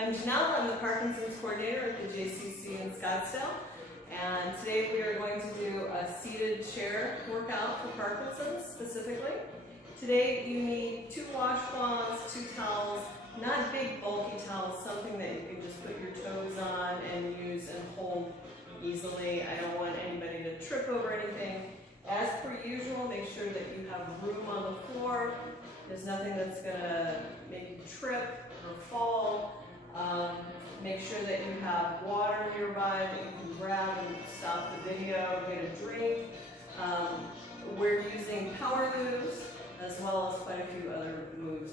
I'm Jonell, I'm the Parkinson's coordinator at the JCC in Scottsdale, and today we are going to do a seated chair workout for Parkinson's specifically. Today you need 2 washcloths, 2 towels, not big bulky towels, something that you can just put your toes on and use and hold easily. I don't want anybody to trip over anything. As per usual, make sure that you have room on the floor. There's nothing that's going to make you trip or fall. Make sure that you have water nearby that you can grab and stop the video, get a drink. We're using power moves as well as quite a few other moves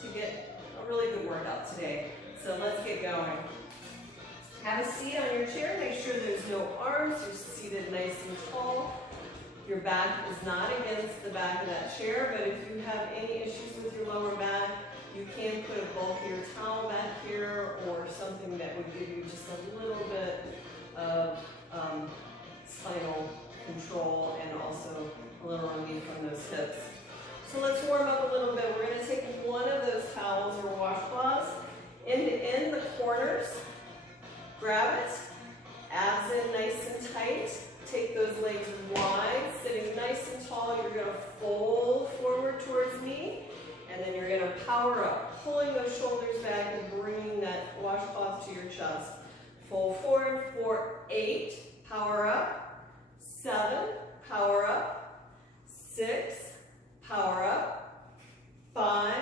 to get a really good workout today. So let's get going. Have a seat on your chair. Make sure there's no arms. You're seated nice and tall. Your back is not against the back of that chair, but if you have any issues with your lower back, you can put a bulkier towel back here or something that would give you just a little bit of spinal control and also a little relief from those hips. So let's warm up a little bit. We're going to take one of those towels or washcloths in the corners, grab it, abs in nice and tight, take those legs wide, sitting nice and tall. You're going to fold forward towards me. And then you're going to power up, pulling those shoulders back and bringing that washcloth to your chest. Fold forward for 8, power up, 7, power up, 6, power up, 5,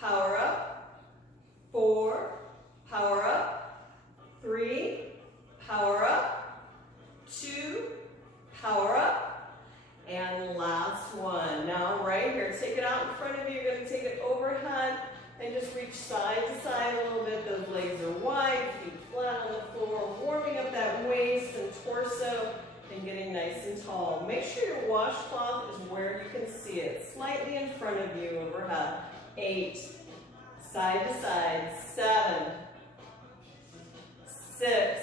power up, 4, power up, 3, power up, 2, power up, and last one. Now right here, take it out in front of you. You're going to take it overhead and just reach side to side a little bit. Those legs are wide, feet flat on the floor, warming up that waist and torso and getting nice and tall. Make sure your washcloth is where you can see it, slightly in front of you overhead. 8, side to side, 7, 6,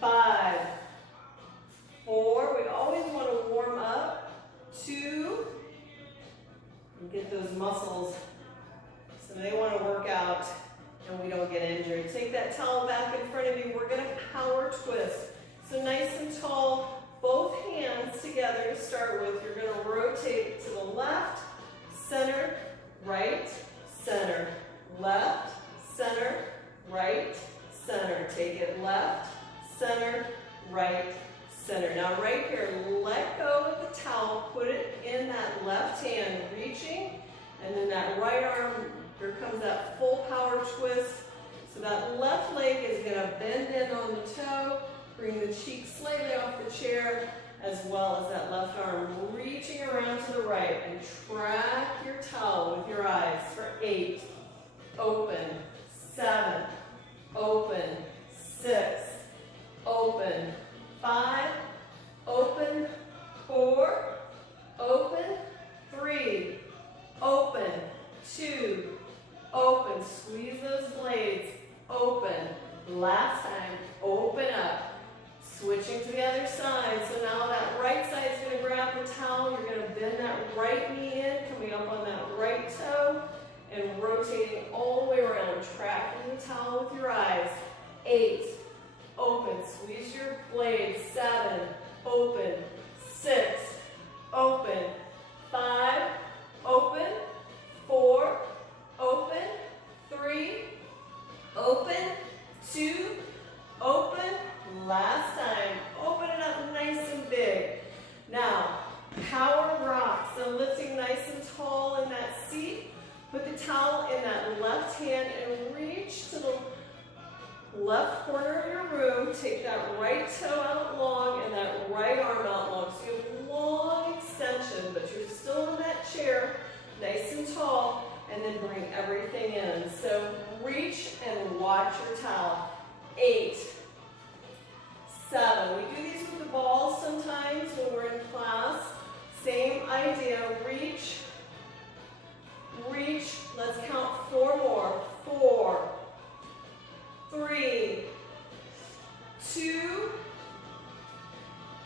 5, 4, we always want to warm up, 2, and get those muscles so they want to work out and we don't get injured. Take that towel back in front of you. We're going to power twist. So nice and tall, both hands together to start with. You're going to rotate to the left, center, right, center, left, center, right, center. Take it left, center, right, center. Now right here, let go of the towel, put it in that left hand, reaching, and then that right arm, here comes that full power twist. So that left leg is going to bend in on the toe, bring the cheek slightly off the chair, as well as that left arm reaching around to the right, and track your towel with your eyes for 8, open, 7, open, 6, open, 5, open, 4, open, 3, open, 2, open, squeeze those blades, open, last time, open up, switching to the other side. So now that right side is going to grab the towel, you're going to bend that right knee in, coming up on that right toe, and rotating all the way around, tracking the towel with your eyes, 8, open, squeeze your blades, 7, open, 6, open, 5, open, 4, open, 3, open, 2, open, last time, open it up nice and big. Now, power rock, so lifting nice and tall in that seat, put the towel in that left hand and reach to the left corner of your room, take that right toe out long and that right arm out long. So you have long extension, but you're still in that chair, nice and tall, and then bring everything in. So reach and watch your towel. 8, 7. We do these with the balls sometimes when we're in class. Same idea, reach, reach. Let's count 4 more. 4, 3, 2,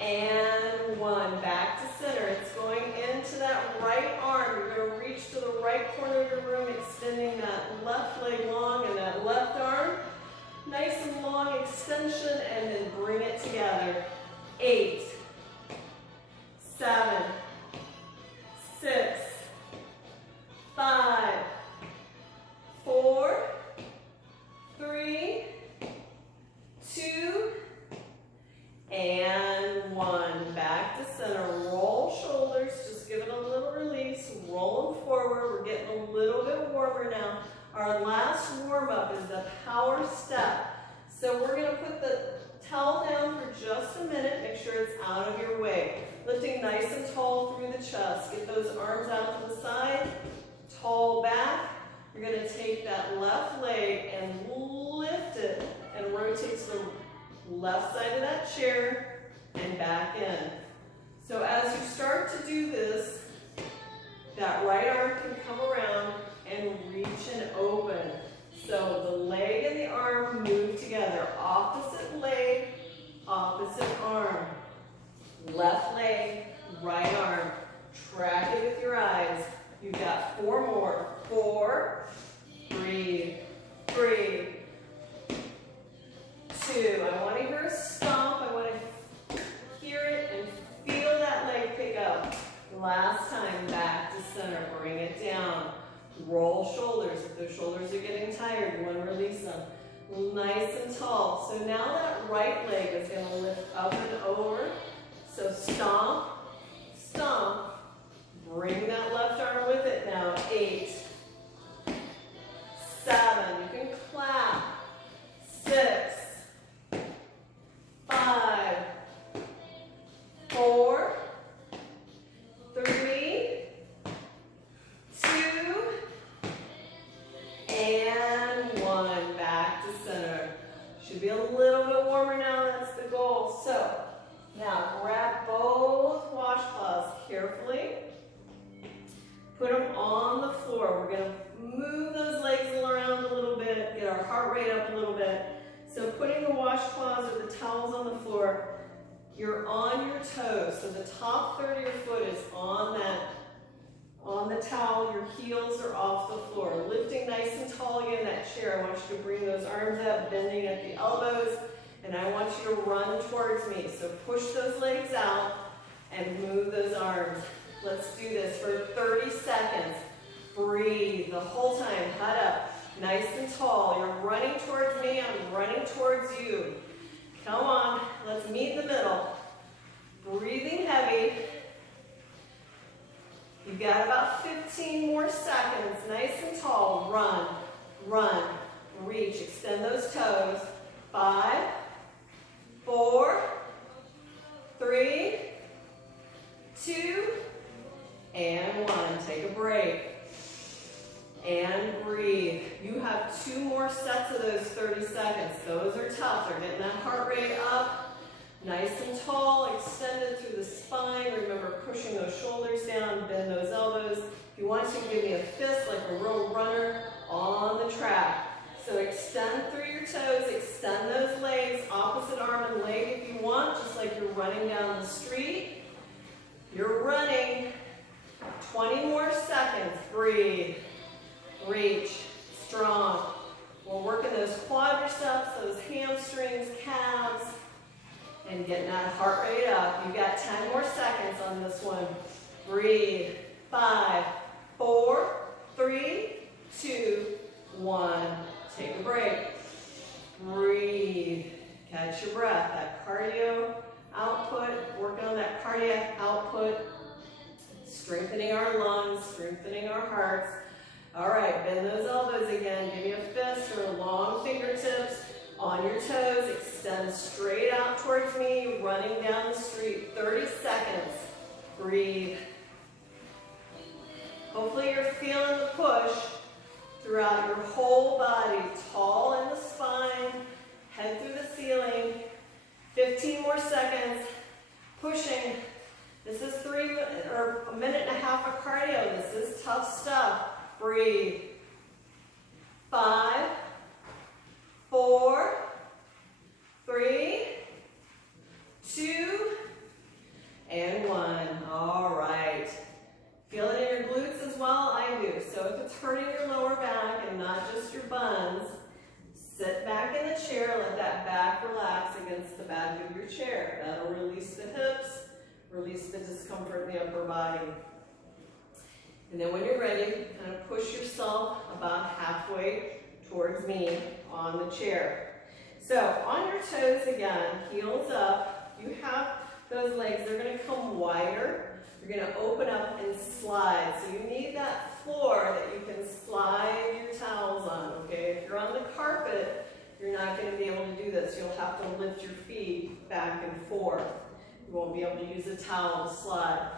and 1. Back to center. It's going into that right arm. You're going to reach to the right corner of your room, extending that left leg long. extension and then bring it together. 8, 7, 6, 5, 4, 3, 2, and 1. Back to center. Roll shoulders. Just give it a little release. Roll them forward. We're getting a little bit warmer now. Our last warm-up is the power step. So we're going to put the towel down for just a minute. Make sure it's out of your way. Lifting nice and tall through the chest. Get those arms out to the side. Tall back. You're going to take that left leg and lift it and rotate to the left side of that chair and back in. So as you start to do this, that right arm can come around and reach and open. So the leg and the arm move together. Opposite leg, opposite arm. Left leg, right arm. Track it with your eyes. You've got 4 more. 4, breathe, breathe. 2, I want to hear a stomp. I want to hear it and feel that leg pick up. Last time, back to center, bring it down. Roll shoulders. If those shoulders are getting tired, you want to release them. Nice and tall. So now that right leg is going to lift up and over. So stomp, stomp. Bring that left arm with it now. 8, 7, you can clap. 6, 5, 4, 3, 2, and 1. Back to center. Should be a little bit warmer now, that's the goal. So, now grab both washcloths carefully. Put them on the floor. We're going to move those legs around a little bit, get our heart rate up a little bit. So putting the washcloths or the towels on the floor, you're on your toes. So the top third of your foot is on the towel. Your heels are off the floor. Lifting nice and tall again, that chair. I want you to bring those arms up, bending at the elbows, and I want you to run towards me. So push those legs out and move those arms. Let's do this for 30 seconds. Breathe the whole time. Head up. Nice and tall. You're running towards me. I'm running towards you. Come on. Let's meet in the middle. Breathing heavy. You've got about 15 more seconds. Nice and tall. Run. Run. Reach. Extend those toes. 5, 4, 3, 2, and 1. Take a break. And breathe. You have 2 more sets of those 30 seconds. Those are tough. They're getting that heart rate up. Nice and tall. Extended through the spine. Remember pushing those shoulders down. Bend those elbows. If you want to, give me a fist like a real runner on the track. So extend through your toes. Extend those legs. Opposite arm and leg if you want. Just like you're running down the street. You're running. 20 more seconds. Breathe. Reach. Strong. We're working those quadriceps, those hamstrings, calves, and getting that heart rate up. You've got 10 more seconds on this one. Breathe. 5, 4, 3, 2, 1. Take a break. Breathe. Catch your breath. That cardio output. Working on that cardiac output. Strengthening our lungs, strengthening our hearts. All right, bend those elbows again. Give me a fist or long fingertips on your toes. Extend straight out towards me, running down the street. 30 seconds. Breathe. Hopefully you're feeling the push throughout your whole body. Tall in the spine, head through the ceiling. 15 more seconds. Pushing. This is a minute and a half of cardio. This is tough stuff. Breathe. 5, 4, 3, 2, and 1. All right. Feel it in your glutes as well? I do. So if it's hurting your lower back and not just your buns, sit back in the chair, let that back relax against the back of your chair. That'll release the hips, release the discomfort in the upper body. And then when you're ready, kind of push yourself about halfway towards me on the chair. So on your toes again, heels up. You have those legs, they're going to come wider. You're going to open up and slide. So you need that floor that you can slide your towels on, okay? If you're on the carpet, you're not going to be able to do this. You'll have to lift your feet back and forth. You won't be able to use a towel to slide.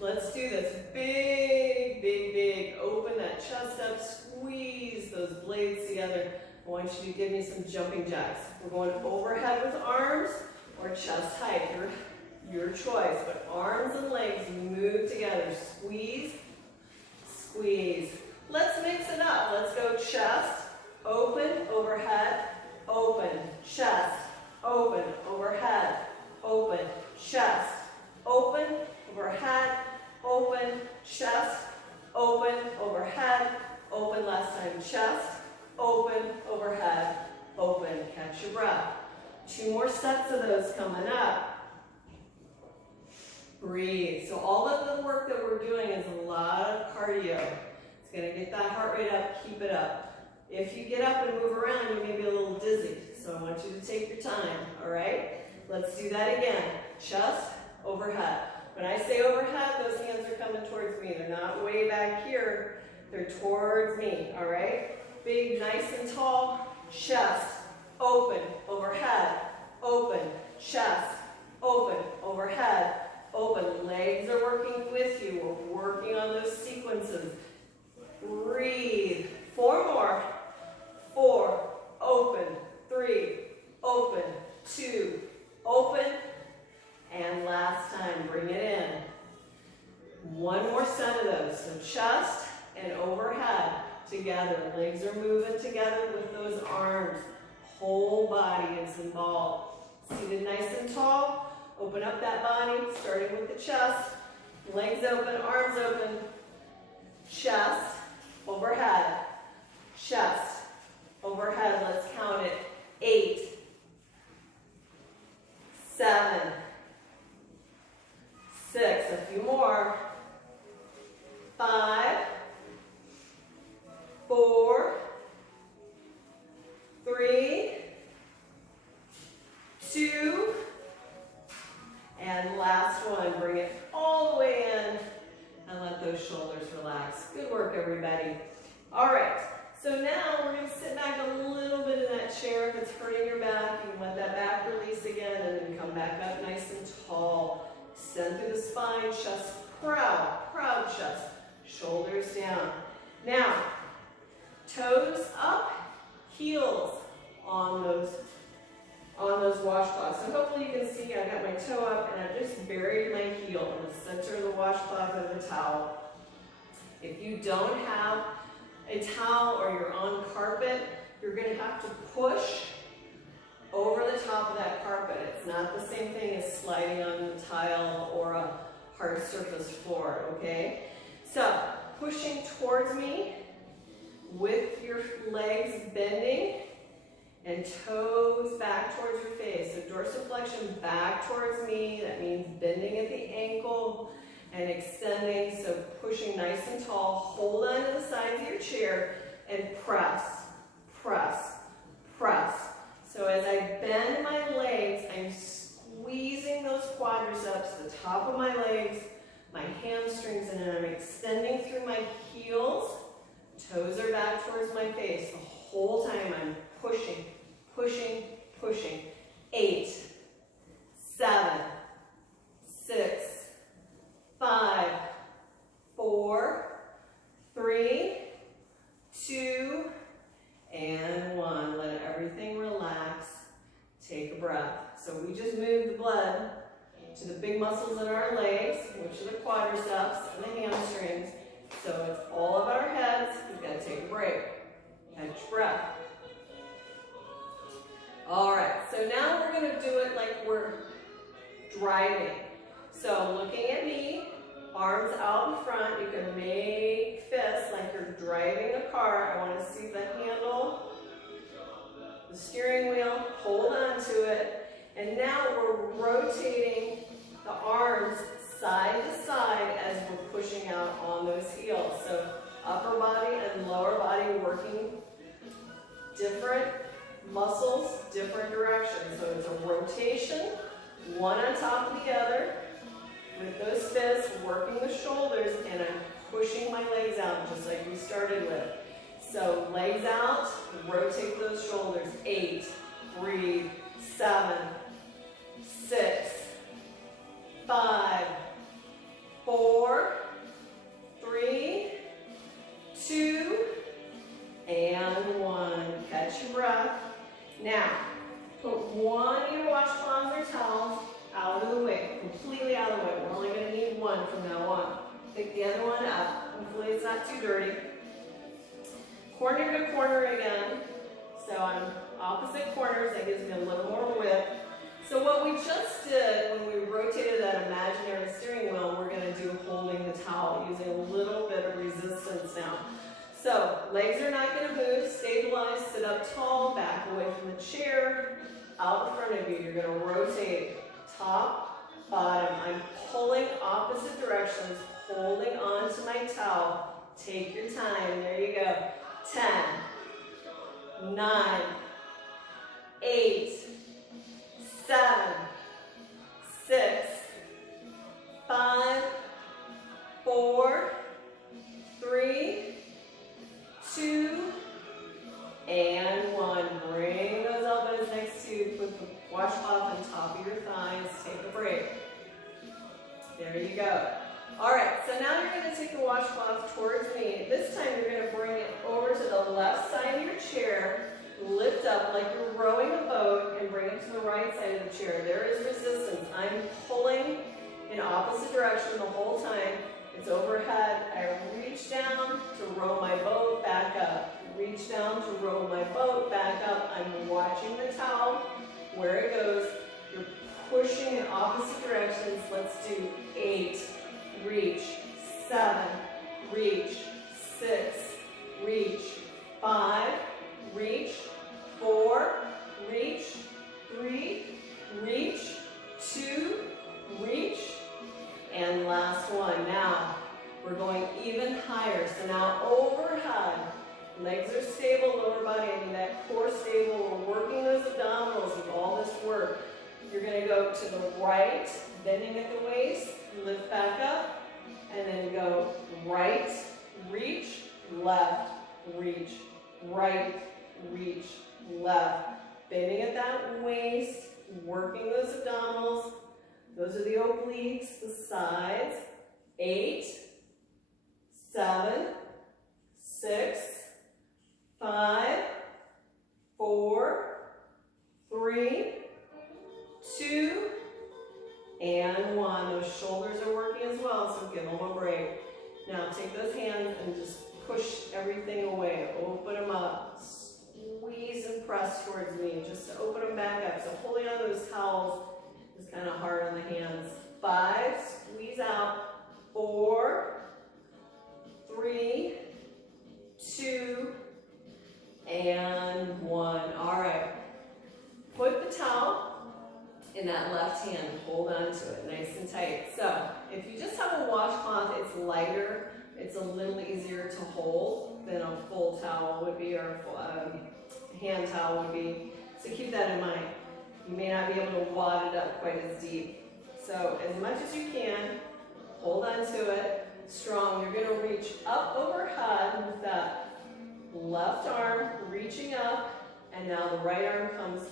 Let's do this. Big, big, big. Open that chest up. Squeeze those blades together. I want you to give me some jumping jacks. We're going overhead with arms or chest height. Your choice. But arms and legs move together. Squeeze, squeeze. Let's mix it up. Let's go chest, open, overhead, open, chest, open, overhead, open, chest, open, overhead, open, chest, open, overhead, open. Last time, chest, open, overhead, open. Catch your breath. 2 more sets of those coming up. Breathe. So all of the work that we're doing is a lot of cardio. It's going to get that heart rate up, keep it up. If you get up and move around, you may be a little dizzy. So I want you to take your time, all right? Let's do that again. Chest, overhead. When I say overhead, those hands are coming towards me. They're not way back here. They're towards me, all right? Big, nice and tall. Chest, open, overhead, open, chest, open, overhead, open. Legs are working with you. We're working on those sequences. Breathe. 4 more. 4, open. 3, open. 2, open. And last time, bring it in. 1 more set of those. So chest and overhead together. Legs are moving together with those arms. Whole body is involved. Seated nice and tall. Open up that body, starting with the chest. Legs open, arms open. Chest, overhead. Chest, overhead. Let's count it. 8, 7, 6. A few more. 5, 4, 3, 2, and last one. Bring it all the way in and let those shoulders relax. Good work, everybody. All right, so now we're going to sit back a little bit in that chair. If it's hurting your back, you can let that back release again and then come back up nice and tall. Extend through the spine, chest proud, proud chest. Shoulders down. Now, toes up, heels on those washcloths. So hopefully you can see I got my toe up and I just buried my heel in the center of the washcloth of the towel. If you don't have a towel or you're on carpet, you're going to have to push over the top of that carpet. It's not the same thing as sliding on the tile or a hard surface floor, okay? So, pushing towards me with your legs bending and toes back towards your face. So dorsiflexion back towards me, that means bending at the ankle and extending, so pushing nice and tall. Hold on to the sides of your chair and press, press, press. So as I bend my legs, I'm squeezing those quadriceps, the top of my legs, my hamstrings, and then I'm extending through my heels. Toes are back towards my face. The whole time I'm pushing, pushing, pushing. 8, 7, 6, 5, 4, 3, 2, and 1. Let everything relax. Take a breath. So we just moved the blood to the big muscles in our legs, which are the quadriceps and the hamstrings. So it's all of our heads. We've got to take a break. Catch your breath. All right, so now we're going to do it like we're driving. So looking at me, arms out in front. You can make fists like you're driving a car. I want to see the handle, the steering wheel, hold on to it, and now we're rotating the arms side to side as we're pushing out on those heels. So upper body and lower body working different muscles, different directions. So it's a rotation, one on top of the other, with those fists, working the shoulders, and I'm pushing my legs out just like we started with. So legs out, rotate those shoulders. 8, breathe, 7, 6, 5, 4, 3, 2, and 1. Catch your breath. Now, put one of your washcloths or towels out of the way, completely out of the way. We're only going to need one from now on. Pick the other one up. Hopefully it's not too dirty. Corner to corner again. So on opposite corners, that gives me a little more width. So what we just did when we rotated that imaginary steering wheel, we're going to do holding the towel, using a little bit of resistance now. So legs are not going to move. Stabilize, sit up tall, back away from the chair, out in front of you. You're going to rotate top, bottom. I'm pulling opposite directions, holding on to my towel. Take your time. There you go. 10, 9, 8, 7, 6, 5, 4, 3, 2, and 1. Bring those elbows next to you. Put the washcloth on top of your thighs. Take a break. There you go. All right, so now you're going to take the washcloth towards me. This time you're going to bring it over to the left side of your chair. Lift up like you're rowing a boat and bring it to the right side of the chair. There is resistance. I'm pulling in opposite direction the whole time. It's overhead. I reach down to row my boat back up. Reach down to row my boat back up. I'm watching the towel, where it goes. You're pushing in opposite directions. Let's do 8, reach, 7, reach, 6, reach, 5, reach, 4, reach, 3, reach, 2, reach, and last one. Now, we're going even higher. So now overhead, legs are stable, lower body, I mean that core stable. We're working those abdominals with all this work. You're going to go to the right, bending at the waist, lift back up, and then go right, reach, left, reach, right, reach, left. Bending at that waist, working those abdominals. Those are the obliques, the sides. 8, 7, 6, 5, 4, 3, 2, and 1. Those shoulders are working as well, so give them a break. Now take those hands and just push everything away. Open them up. Squeeze and press towards me just to open them back up. So holding on those towels is kind of hard on the hands. 5, squeeze out. 4, 3, 2, and 1. All right. Put the towel in that left hand. Hold on to it nice and tight. So if you just have a washcloth, it's lighter. It's a little easier to hold than a full towel would be, or a hand towel would be. So keep that in mind. You may not be able to wad it up quite as deep. So as much as you can, hold on to it. Strong. You're going to reach up overhead with that left arm reaching up, and now the right arm comes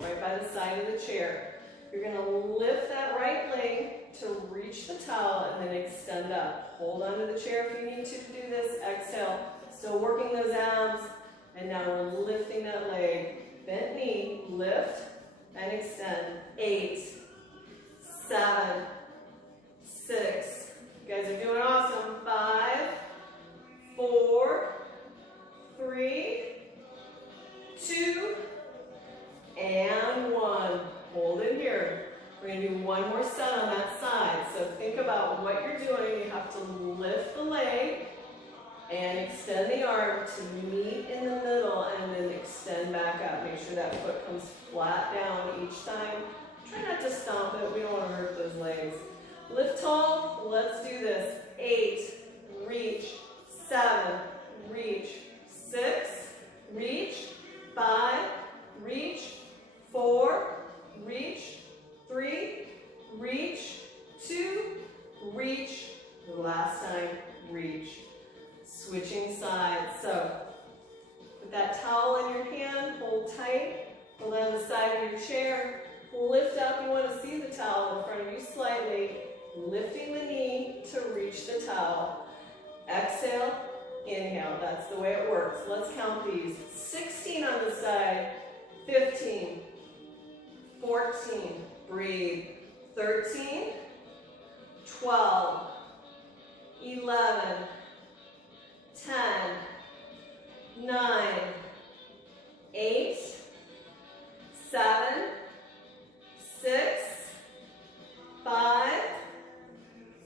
right by the side of the chair. You're going to lift that right leg to reach the towel and then extend up. Hold onto the chair if you need to do this. Exhale. Still working those abs. And now we're lifting that leg. Bent knee, lift, and extend. 8, 7, 6. You guys are doing awesome. 5, 4, 3, 2, and 1. Hold it here. We're going to do one more set on that side. So think about what you're doing. You have to lift the leg and extend the arm to meet in the middle and then extend back up. Make sure sure that foot comes flat down each time. Try not to stomp it, we don't want to hurt those legs. Lift tall, let's do this. 8, reach, 7, reach, 6, reach, 5, reach, 4, reach, 3, reach, 2, reach, last time, reach. Switching sides. So, put that towel in your hand, hold tight, hold on the side of your chair, lift up. You want to see the towel in front of you slightly, lifting the knee to reach the towel. Exhale, inhale. That's the way it works. Let's count these. 16 on the side, 15, 14, breathe, 13, 12, 11, 10, 9, 8, 7, 6, 5,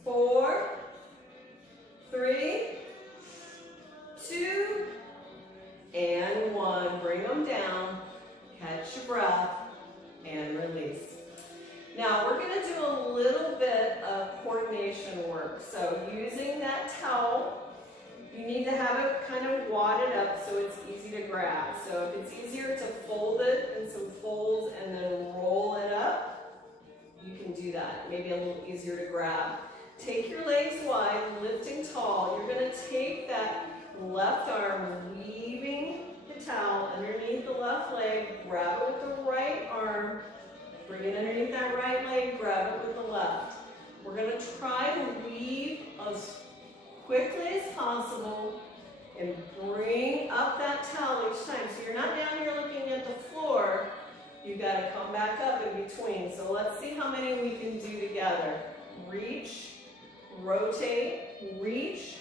4, 3, 2, and 1. Bring them down, catch your breath, and release. Now we're going to do a little bit of coordination work. So using that towel, you need to have it kind of wadded up so it's easy to grab. So if it's easier to fold it in some folds and then roll it up, you can do that. Maybe a little easier to grab. Take your legs wide, lifting tall. You're going to take that left arm, weaving the towel underneath the left leg, grab it with the right arm, bring it underneath that right leg, grab it with the left. We're going to try to weave as quickly as possible and bring up that towel each time. So you're not down here looking at the floor. You've got to come back up in between. So let's see how many we can do together. Reach, rotate, reach,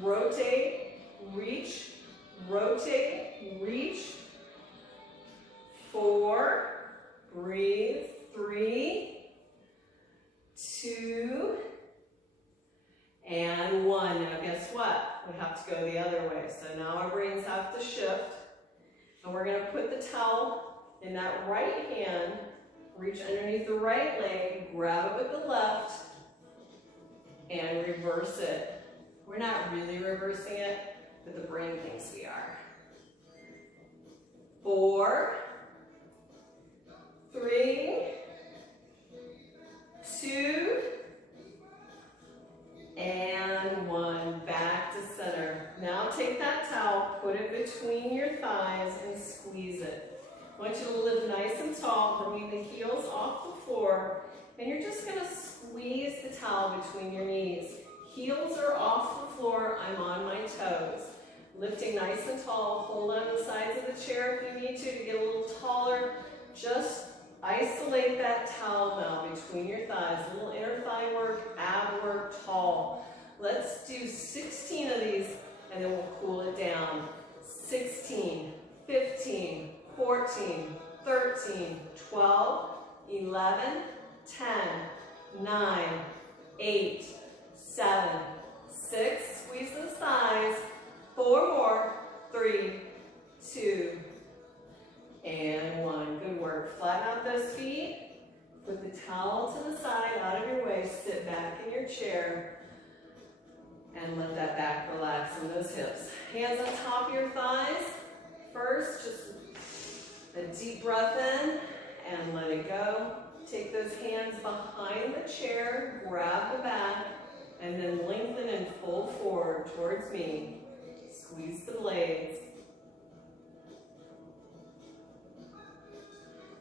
rotate, reach, rotate, reach. 4, breathe, 3, 2, and 1. Now guess what? We have to go the other way. So now our brains have to shift. And we're going to put the towel in that right hand, reach underneath the right leg, grab it with the left, and reverse it. We're not really reversing it, but the brain thinks we are. 4, 3, 2, and 1. Back to center. Now take that towel, put it between your thighs, and squeeze it. I want you to lift nice and tall, bringing the heels off the floor, and you're just going to squeeze the towel between your knees. Heels are off the floor, I'm on my toes. Lifting nice and tall, hold on the sides of the chair if you need to get a little taller. Just isolate that towel now between your thighs. A little inner thigh work, ab work, tall. Let's do 16 of these and then we'll cool it down. 16, 15, 14, 13, 12, 11, 10, 9, 8, 7, 6, squeeze those thighs, 4 more, 3, 2, and 1. Good work. Flatten out those feet. Put the towel to the side, out of your way. Sit back in your chair and let that back relax and those hips. Hands on top of your thighs. First, just a deep breath in and let it go. Take those hands behind the chair, grab the back, and then lengthen and fold forward towards me. Squeeze the blades.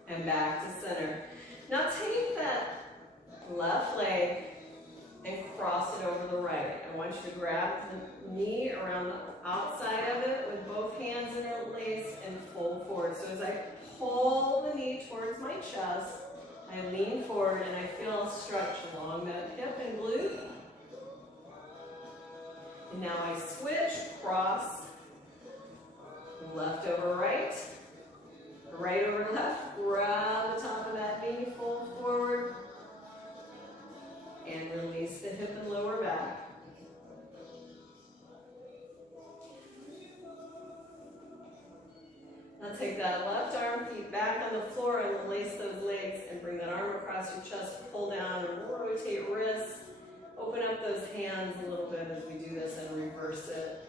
And back to center. Now take that left leg and cross it over the right. I want you to grab the knee around the outside of it with both hands interlaced and fold forward. So as I pull the knee towards my chest, I lean forward and I feel a stretch along that hip and glute. And now I switch, cross, left over right, right over left, grab the top of that knee, fold forward, and release the hip and lower back. Now take that left arm, feet back on the floor, and lace those legs and bring that arm across your chest, pull down and rotate wrists. Open up those hands a little bit as we do this and reverse it.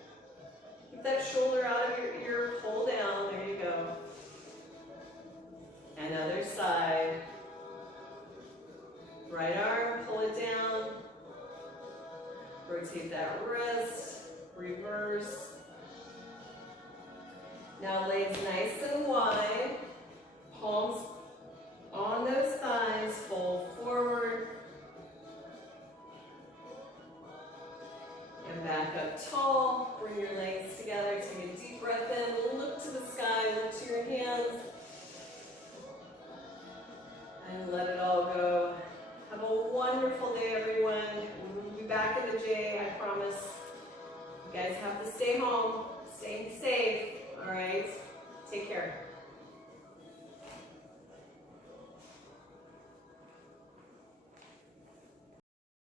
Keep that shoulder out of your ear, pull down, there you go. And other side. Right arm, pull it down. Rotate that wrist, reverse. Now legs nice and wide, palms on those thighs, fold forward. And back up tall, bring your legs together, take a deep breath in,